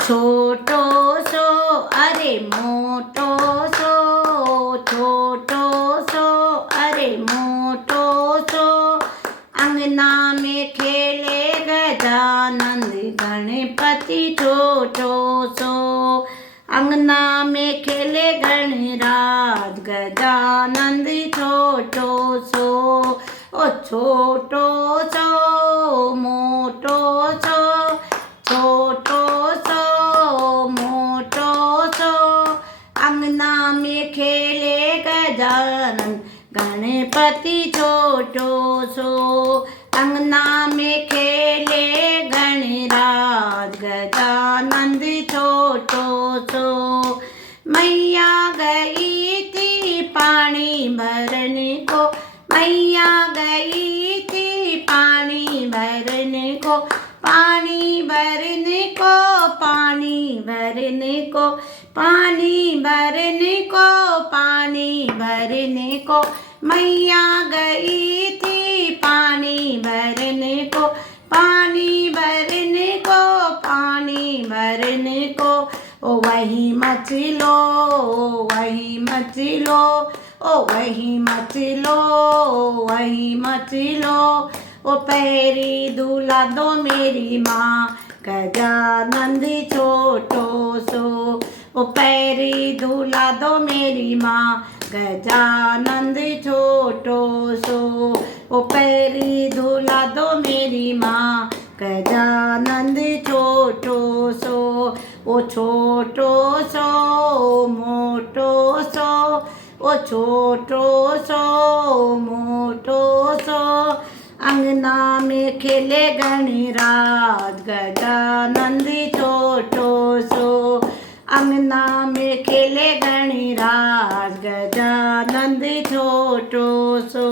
छोटो सो अरे मोटो सो, छोटो सो अरे मोटो सो, अंगना में खेले गजानंद गणपति छोटो सो, अंगना में खेले गणराज गजानंद छोटो सो, ओ छोटो सो मोटो सो, छोटो सो मोटो सो, अंगना में खेले गजानन गणपति छोटो सो, अंगना में खेले गणराज गजानंद छोटो सो। मैया गई थी पानी भरने को, मैया गई थी पानी भरने को, पानी भरने को, पानी भरने को, पानी भरने को, पानी भरने को, मैया गई थी पानी भरने को, पानी भरने को, पानी भरने को, ओ वही मचलो, वही मचलो, ओ वही मचलो, वही मचलो, ओ पैरी दूल्हा दो मेरी माँ गजानंद छोटो सो, ओ पैरी दूल्हा दो मेरी माँ गजानंद छोटो सो, ओ पैरी दूल्हा दो मेरी माँ गजानंद छोटो सो, ओ छोटो सो मोटो सो, ओ छोटो सो मोटो सो, अंगना में खेले गणराज गजानंद छोटो सो, अंगना में खेले गणराज गजानंद छोटो सो।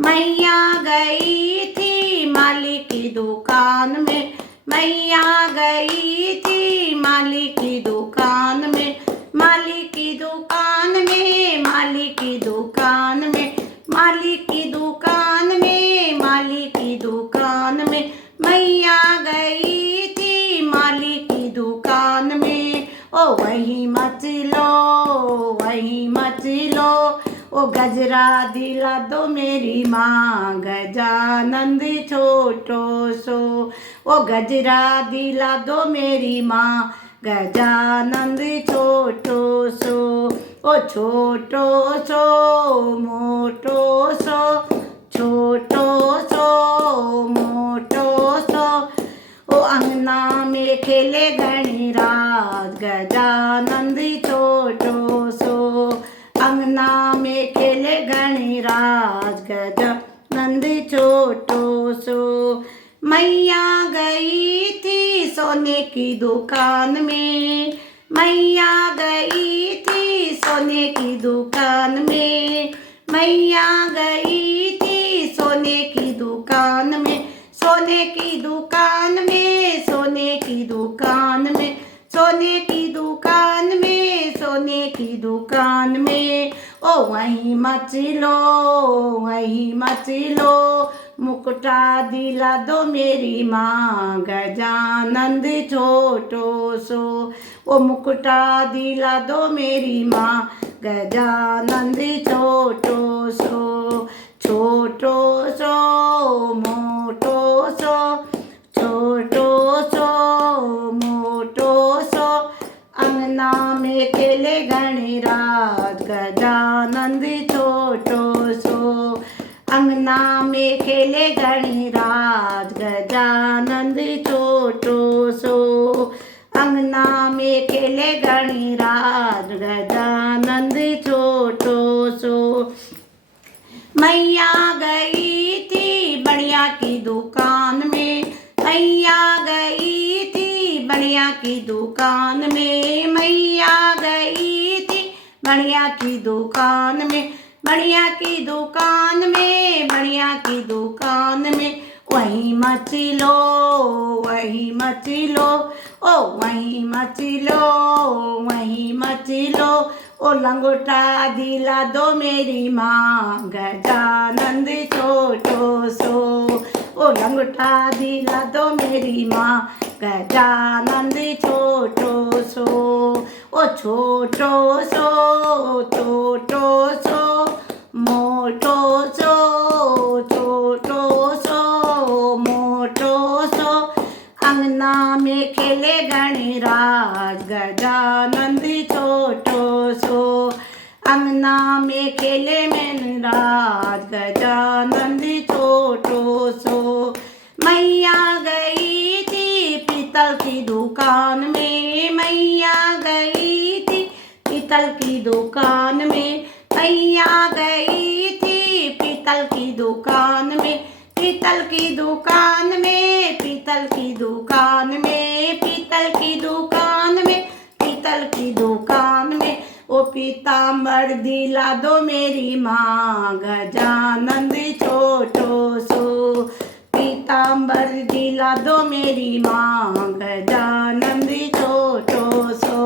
मैया गई थी माली की दुकान में, मैया गई थी माली की दुकान में, माली की दुकान में, माली की दुकान में, माली की दुकान में, माली की दुकान में, मैया गई थी माली की दुकान में, ओ वही मचलो, वही मचलो, ओ गजरा दिला दो मेरी माँ गजानंद छोटो सो, ओ गजरा दिला दो मेरी माँ गजानंद छोटो सो, ओ छोटो सो मोटो सो, छोटो सो मोटो सो, ओ अंगना में खेले गणराज गजानंद छोटो सो, अंगना में खेले गणराज गजानंद छोटो सो। मैया गई थी सोने की दुकान में, मैया गई थी सोने की दुकान में, मैया गई थी सोने की दुकान में, सोने की दुकान में, सोने की दुकान में, सोने की दुकान में, सोने की दुकान में, ओ वही मचलो, वही मचलो, मुकुटा दिला दो मेरी माँ गजानंद छोटो सो, ओ मुकुटा दिला दो मेरी माँ गजानंद छोटो सो, छोटो सो मोटो सो, छोटो सो मोटो सो, अंगना में खेले गणराज गजानंद छोटो सो, अंगना में खेले गणराज गजानंद छोटो सो, अंगना में खेले गणराज गजानंद छोटो सो। मैया गई थी बढ़िया की दुकान में, मैया गई थी बढ़िया की दुकान में, मैया गई थी बढ़िया की दुकान में, बढ़िया की दुकान में, बढ़िया की दुकान में, वही मचलो, वही मचलो, ओ वही मचलो, वही मचलो, ओ लंगोटा दिला दो मेरी माँ गजानंद छोटो सो, ओ लंगोटा दिला दो मेरी माँ गजानंद छोटो सो, ओ छोटो सो मोटो सो, छोटो सो मोटो सो, अंगना में खेले गणराज गजानंद छोटो सो, अंगना में खेले गणराज गजानंद छोटो सो। मैया गई थी पीतल की दुकान में, मैया गई थी पीतल की दुकान में, मैया गई थी पीतल की दुकान में, पीतल की दुकान में, पीतल की दुकान में, पीतल की दुकान में, पीतल की दुकान में, ओ पीताम्बर दिला दो मेरी माँ गजानंद छोटो सो, पीताम्बर दिला दो मेरी माँ गजानंद छोटो सो,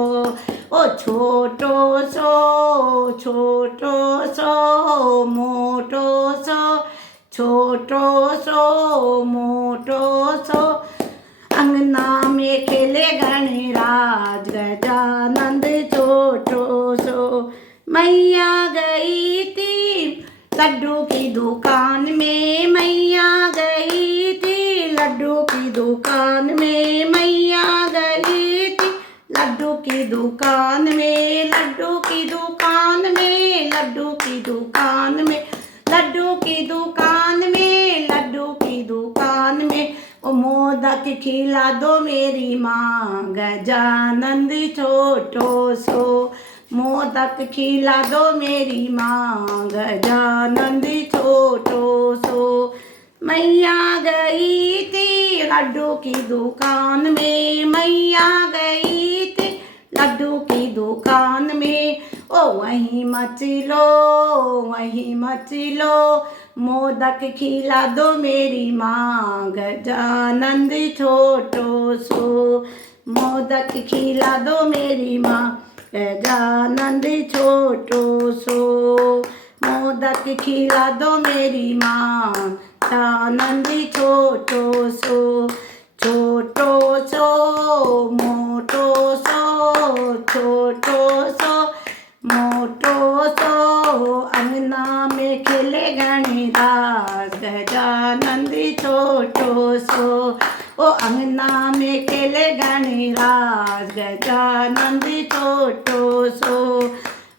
ओ छोटो सो मोटो सो, छोटो सो मोटो सो, अंगना में खेले गणराज गजानंद छोटो सो। मैया गई थी लड्डू की दुकान में, मैया गई थी लड्डू की दुकान में, मैया गई थी लड्डू की दुकान में, लड्डू की दुकान में, लड्डू की दुकान में, लड्डू की दुकान में, लड्डू की दुकान में, ओ मोदक खिला दो मेरी माँ गजानंद छोटो सो, मोदक खिला दो मेरी माँ गजानंद छोटो सो। मैया गई थी लड्डू की दुकान में, मैया गई थी लड्डू की दुकान में, ओ वहीं मचलो वहीं मचलो, मोदक खिला दो मेरी माँ गजानंद छोटो सो, मोदक खिला दो मेरी माँ गजानंद छोटो सो, मोदक खिला दो मेरी माँ गजानंद छोटो सो, छोटो सो मोटो सो, छोटो सो मोटो सो, अंगना में खेले गणराज गजानंद छोटो सो, ओ अंगना में खेले गणराज गजानंद छोटो सो।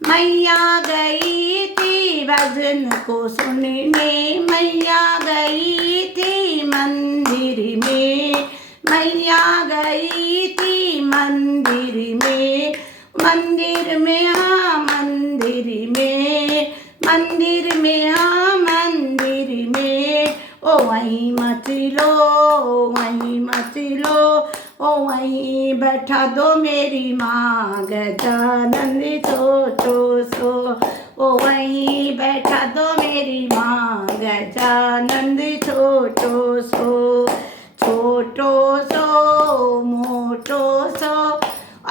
मैया गई थी भजन को सुनने, मैया गई थी मंदिर में, मैया गई थी मंदिर में, मंदिर में हाँ मंदिर में, मंदिर में हाँ मंदिर में, ओ वहीं मचलो वहीं मचलो, ओ वहीं बैठा दो मेरी माँ गजानंद छोटो सो, ओ वहीं बैठा दो मेरी माँ गजानंद छोटो सो, छोटो सो मोटो सो,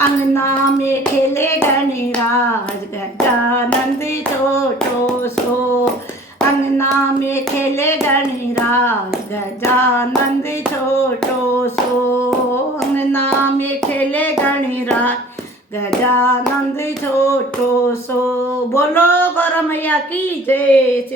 अंगना में खेले गणराज गजानंद छोटो सो, अंगना में खेले गणराज गजानंद छोटो सो, अंगना में खेले गणराज गजानंद छोटो सो। बोलो गौरा मैया की जय।